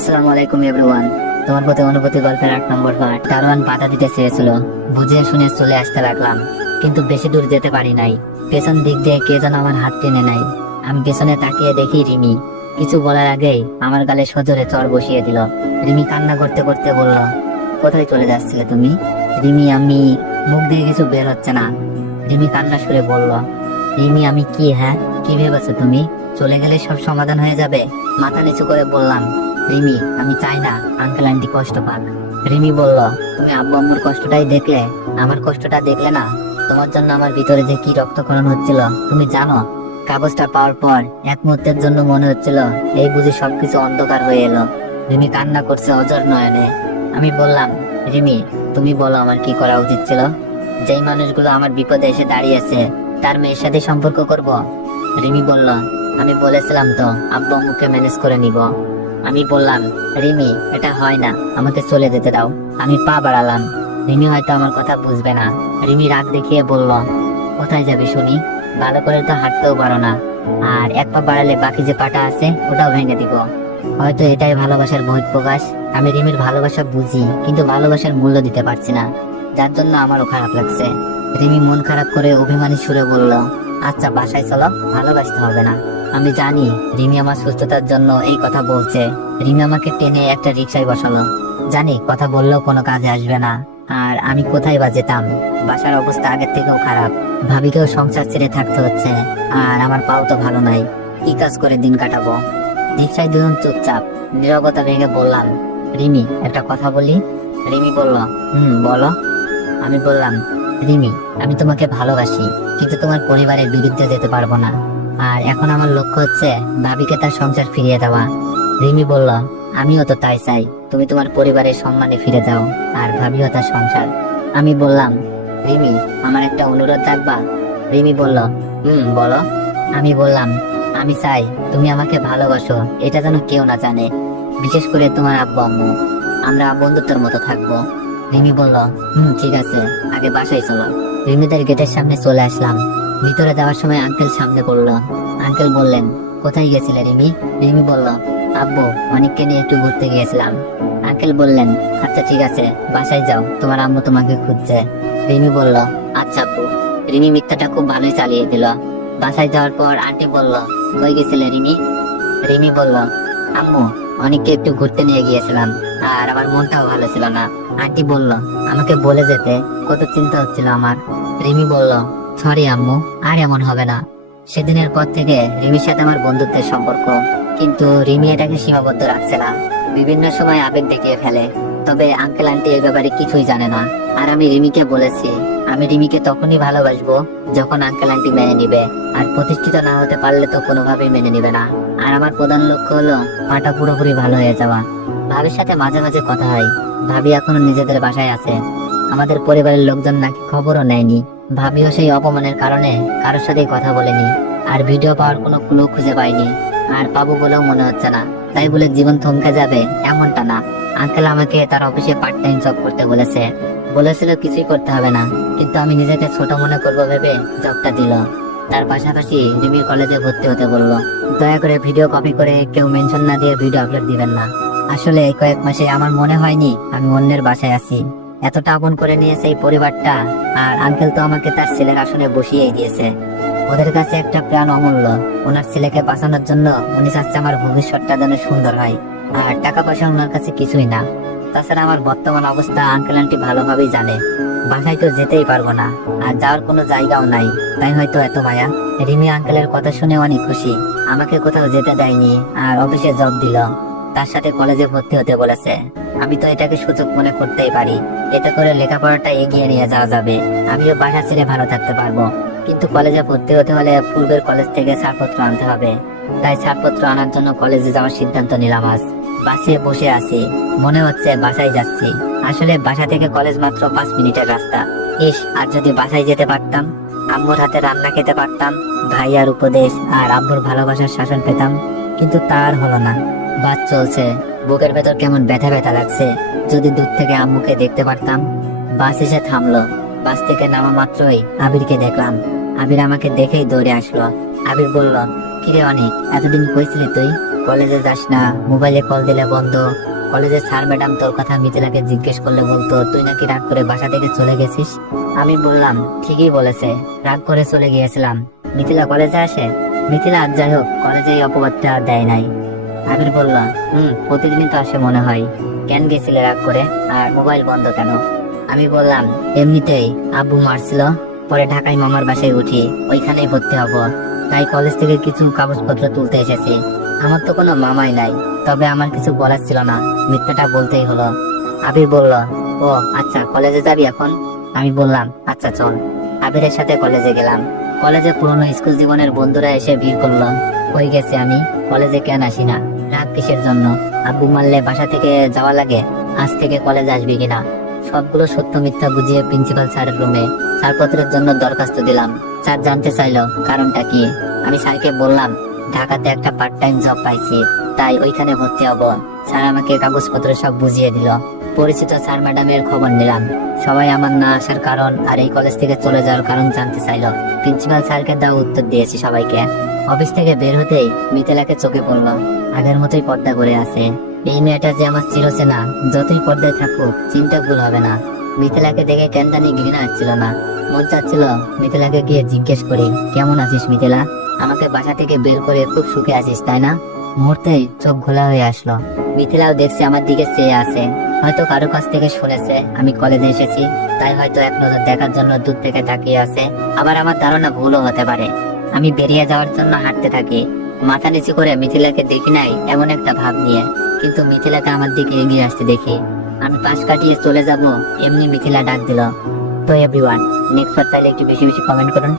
আসসালামু আলাইকুম এভরিওয়ান। তোমার প্রতি অনুভূতি গল্পের 8 নম্বর পার্ট। দারোয়ান বাধা দিতে চেয়েছিল, বুঝে শুনে চলে আসতে লাগলাম, কিন্তু বেশি দূর যেতে পারি নাই। পেছন দিক দিয়ে কে যেন আমার হাত টেনে নেয়। আমি পেছনে তাকিয়ে দেখি রিমি। কিছু বলার আগেই আমার গালে সজোরে চড় বসিয়ে দিল। রিমি কান্না করতে করতে বলল, কোথায় চলে যাচ্ছিলে তুমি? রিমি, আমি মুখ দিয়ে কিছু বের হচ্ছে না। রিমি কান্না সুরে বলল, রিমি আমি কি, হ্যাঁ কি ভেবেছো তুমি? চলে গেলে সব সমাধান হয়ে যাবে? মাথা নিচু করে বললাম, রিমি আমি চাই না আঙ্কেল আন্টি কষ্ট পাক। রিমি বলল, তুমি আব্বু আম্মুর কষ্টটাই দেখলে, আমার কষ্টটা দেখলে না? তোমার জন্য আমার ভিতরে যে কি রক্তক্ষরণ হচ্ছিল তুমি জানো? কাগজটা পাওয়ার পর এক মুহূর্তের জন্য মনে হচ্ছিল এই বুঝি সবকিছু অন্ধকার হয়ে এলো। রিমি কান্না করছে অজর নয়নে। আমি বললাম, রিমি তুমি বলো আমার কি করা উচিত ছিল? যেই মানুষগুলো আমার বিপদে এসে দাঁড়িয়েছে তার মেয়ের সাথে সম্পর্ক করব? রিমি বলল, আমি বলেছিলাম তো আব্বু আম্মুকে ম্যানেজ করে নিব। আমি বললাম, রিমি এটা হয় না, আমাকে চলে যেতে দাও। আমি পা বাড়ালাম। রিমি হয়তো আমার কথা বুঝবে না। রিমি রাগ দেখিয়ে বলল, কোথায় যাবি শুনি? ভালো করে তো হাঁটতেও পারো না, আর এক পা বাড়ালে বাকি যে পাটা আছে ওটাও ভেঙে দিব। হয়তো এটাই ভালোবাসার বহিঃপ্রকাশ। আমি রিমির ভালোবাসা বুঝি, কিন্তু ভালোবাসার মূল্য দিতে পারছি না, যার জন্য আমারও খারাপ লাগছে। রিমি মন খারাপ করে অভিমানী সুরে বলল, আচ্ছা বাসায় চলো, ভালোবাসতে হবে না। আমি জানি রিমি আমার সুস্থতার জন্য এই কথা বলছে। রিমি আমাকে টেনে একটা রিক্সায় বসালো। জানি কথা বললেও কোনো কাজে আসবে না, আর আমি কোথায় বা যেতাম? বাসার অবস্থা আগের থেকেও খারাপ, ভাবিকেও সংসার ছেড়ে থাকতে হচ্ছে, আর আমার পাও তো ভালো নাই। কি কাজ করে দিন কাটাবো? রিক্সায় দুজন চুপচাপ। নীরবতা ভেঙে বললাম, রিমি একটা কথা বলি। রিমি বলল, বলো। আমি বললাম, রিমি আমি তোমাকে ভালোবাসি, কিন্তু তোমার পরিবারের বিরুদ্ধে যেতে পারবো না। আর এখন আমার লক্ষ্য হচ্ছে ভাবিকে তার সংসার ফিরিয়ে দেওয়া। রিমি বলল, আমিও তো তাই চাই, তুমি তোমার পরিবারের সম্মানে ফিরে যাও, আর ভাবিও তার সংসার। আমি বললাম, রিমি আমার একটা অনুরোধ রাখবা? রিমি বলল, বলো। আমি বললাম, আমি চাই তুমি আমাকে ভালোবাসো, এটা যেন কেউ না জানে, বিশেষ করে তোমার আব্বু আম্মু। আমরা বন্ধুত্বের মতো থাকবো। রিমি বলল, ঠিক আছে, আগে বাসায় চলো। রিমিদের গেটের সামনে চলে আসলাম। ভিতরে যাওয়ার সময় আঙ্কেল সামনে পড়লো। আঙ্কেল বললেন, কোথায় গেছিলে রিমি? রিমি বলল, আব্বু অনেককে নিয়ে একটু ঘুরতে গিয়েছিলাম। আঙ্কেল বললেন, আচ্ছা ঠিক আছে, বাসায় যাও, তোমার আম্মু তোমাকে খুঁজছে। রিমি বলল, আচ্ছা আব্বু। রিমি মিথ্যাটা খুব ভালোই চালিয়ে দিল। বাসায় যাওয়ার পর আন্টি বলল, কই গেছিলে রিমি? রিমি বলল, আম্মু অনেককে একটু ঘুরতে নিয়ে গিয়েছিলাম, আর আমার মনটাও ভালো ছিল না। আন্টি বলল, আমাকে বলে যেতে, কত চিন্তা হচ্ছিল আমার। রিমি বলল, সরি আম্মু, আর এমন হবে না। সেদিনের পর থেকে রিমির সাথে আমার বন্ধুত্বের সম্পর্ক, কিন্তু রিমি এটাকে সীমাবদ্ধ রাখছে না, বিভিন্ন সময় আবেগ দেখিয়ে ফেলে। তবে আঙ্কেল আন্টি এই ব্যাপারে কিছুই জানে না। আর আমি রিমিকে বলেছি, আমি রিমিকে তখনই ভালোবাসবো যখন আঙ্কেল আন্টি মেনে নিবে, আর প্রতিষ্ঠিত না হতে পারলে তো কোনোভাবেই মেনে নিবে না। আর আমার প্রধান লক্ষ্য হলো পাটা পুরোপুরি ভালো হয়ে যাওয়া। ভাবির সাথে মাঝে মাঝে কথা হয়। ভাবি এখনো নিজেদের বাসায় আছে। আমাদের পরিবারের লোকজন নাকি খবরও নেয়নি। ভাবিও সেই অপমানের কারণে কারোর সাথেই কথা বলেনি, আর ভিডিও পাওয়ার কোনো ক্লু খুঁজে পাইনি, আর পাবো বলেও মনে হচ্ছে না। তাই বলে জীবন থমকে যাবে এমনটা না। আঙ্কেল আমাকে তার অফিসে পার্ট টাইম জব করতে বলেছিল কিছুই করতে হবে না, কিন্তু আমি নিজেকে ছোট মনে করবো ভেবে জবটা দিল। তার পাশাপাশি রিমির কলেজে ভর্তি হতে বললো। দয়া করে ভিডিও কপি করে কেউ মেনশন না দিয়ে ভিডিও আপলোড দিবেন না। আসলে এই কয়েক মাসে আমার মনে হয়নি আমি অন্যের বাসায় আছি। এতটা আপন করে নিয়েছে এই পরিবারটা, আর আঙ্কেল তো আমাকে তার ছেলের আসনে বসিয়েই দিয়েছে। ওদের কাছে একটা প্রাণ অমূল্য। ওনার ছেলেকে বাঁচানোর জন্য উনি চাচ্ছে আমার ভবিষ্যৎটা যেন সুন্দর হয়, আর টাকা পয়সা ওনার কাছে কিছুই না। তাছাড়া আমার বর্তমান অবস্থা আঙ্কেল আন্টি ভালোভাবেই জানে। বাসায় তো যেতেই পারবো না, আর যাওয়ার কোনো জায়গাও নাই, তাই হয়তো এত মায়া। রিমি আঙ্কেলের কথা শুনে অনেক খুশি। আমাকে কোথাও যেতে দেয়নি, আর অফিসে জব দিল। তার সাথে কলেজে ভর্তি হতে বলেছে। আমি তো এটাকে সুযোগ মনে করতেই পারি। এতে করে লেখাপড়াটা এগিয়ে নিয়ে যাওয়া যাবে, আমিও বাসা ছেড়ে ভালো থাকতে পারবো। কিন্তু কলেজে ভর্তি হতে হলে পূর্বের কলেজ থেকে ছাড়পত্র আনতে হবে। তাই ছাড়পত্র আনার জন্য কলেজে যাওয়ার সিদ্ধান্ত নিলাম আজ। বাসে বসে আছি, মনে হচ্ছে বাসায় যাচ্ছি। আসলে বাসা থেকে কলেজ মাত্র 5 মিনিটের রাস্তা। ইস, আর যদি বাসায় যেতে পারতাম, আম্মুর হাতে রান্না খেতে পারতাম, ভাইয়ার উপদেশ আর আব্বুর ভালোবাসার শাসন পেতাম। কিন্তু তার হলো না। বাস চলছে, বুকের ভেতর কেমন ব্যথা ব্যথা লাগছে। যদি দূর থেকে আম্মুকে দেখতে পারতাম। বাস এসে থামলো। বাস থেকে নামা মাত্রই আবিরকে দেখলাম। আবির আমাকে দেখেই দৌড়ে আসলো। আবির বলল, কিরে অনেক, এতদিন কইছিলি তুই, কলেজে যাস না, মোবাইলে কল দিলে বন্ধ, কলেজের স্যার ম্যাডাম তোর কথা মিথিলাকে জিজ্ঞেস করলে বলতো তুই নাকি রাগ করে বাসা থেকে চলে গেছিস। আমি বললাম ঠিকই বলেছে, রাগ করে চলে গিয়েছিলাম। মিথিলা কলেজে আসে? মিথিলা যাই হোক কলেজে এই অপবাদটা দেয় নাই। আবির বলল, প্রতিদিনই তো আসে মনে হয়। কেন গেছিলে রাগ করে, আর মোবাইল বন্ধ কেন? আমি বললাম এমনিতেই আব্বু মারছিল, পরে ঢাকায় মামার বাসায় উঠি, ওইখানেই ভর্তি হব, তাই কলেজ থেকে কিছু কাগজপত্র তুলতে এসেছি। আমার তো কোনো মামাই নাই, তবে আমার কিছু বলার ছিল না, মিথ্যাটা বলতেই হলো। আবির বলল, ও আচ্ছা কলেজে যাবি এখন? আমি বললাম আচ্ছা চল। আবিরের সাথে কলেজে গেলাম। কলেজে পুরনো স্কুল জীবনের বন্ধুরা এসে ভিড় করলো। কই গেছে আমি, কলেজে কেন আসি না, রাগ কিসের জন্য, আব্বু মারলে বাসা থেকে যাওয়া লাগে, আজ থেকে কলেজে আসবি কিনা। সবগুলো সত্য মিথ্যা বুঝিয়ে প্রিন্সিপাল স্যারের রুমে ছাড়পত্রের জন্য দরখাস্ত দিলাম। স্যার জানতে চাইলো কারণটা কি। আমি স্যারকে বললাম ঢাকাতে একটা পার্ট টাইম জব পাইছি, তাই ওইখানে ভর্তি হব। স্যার আমাকে কাগজপত্র সব বুঝিয়ে দিল। পরিচিত স্যার ম্যাডামের খবর নিলাম। সবাই আমার না আসার কারণ আর এই কলেজ থেকে চলে যাওয়ার কারণ জানতে চাইলো। প্রিন্সিপাল স্যারকে দেওয়া উত্তর দিয়েছি সবাইকে। অফিস থেকে বের হতেই মিথিলাকে চোখে পড়লো। আগের মতোই পর্দা করে আছে। এই মেয়েটা যে আমার চিরচেনা, যতই পর্দায় থাকুক চিন্তা ভুল হবে না। মিথিলাকে দেখে কেন জানি ঘৃণা আসছিল না, মন চাচ্ছিল মিথিলাকে গিয়ে জিজ্ঞেস করি, কেমন আছিস মিথিলা, আমাকে বাসা থেকে বের করে খুব সুখে আছিস তাই না? মুহূর্তেই চোখ ঘোলা হয়ে আসলো। মিথিলাও দেখছে আমার দিকে চেয়ে আছে, হয়তো কারো কাছ থেকে শুনেছে আমি কলেজে এসেছি, তাই হয়তো এক নজর দেখার জন্য দূর থেকে তাকিয়ে আছে। আবার আমার ধারণা ভুলও হতে পারে। আমি বেরিয়ে যাওয়ার জন্য হাঁটতে থাকি, মাথা নিচু করে মিথিলাকে দেখি নাই এমন একটা ভাব নিয়ে, কিন্তু মিথিলাকে আমার দিকে এগিয়ে আসতে দেখি। আমি পাশ কাটিয়ে চলে যাব, এমনি মিথিলা ডাক দিল। তো এভরিওয়ান, নেক্সট পার্ট চাইলে একটু বেশি বেশি কমেন্ট করুন।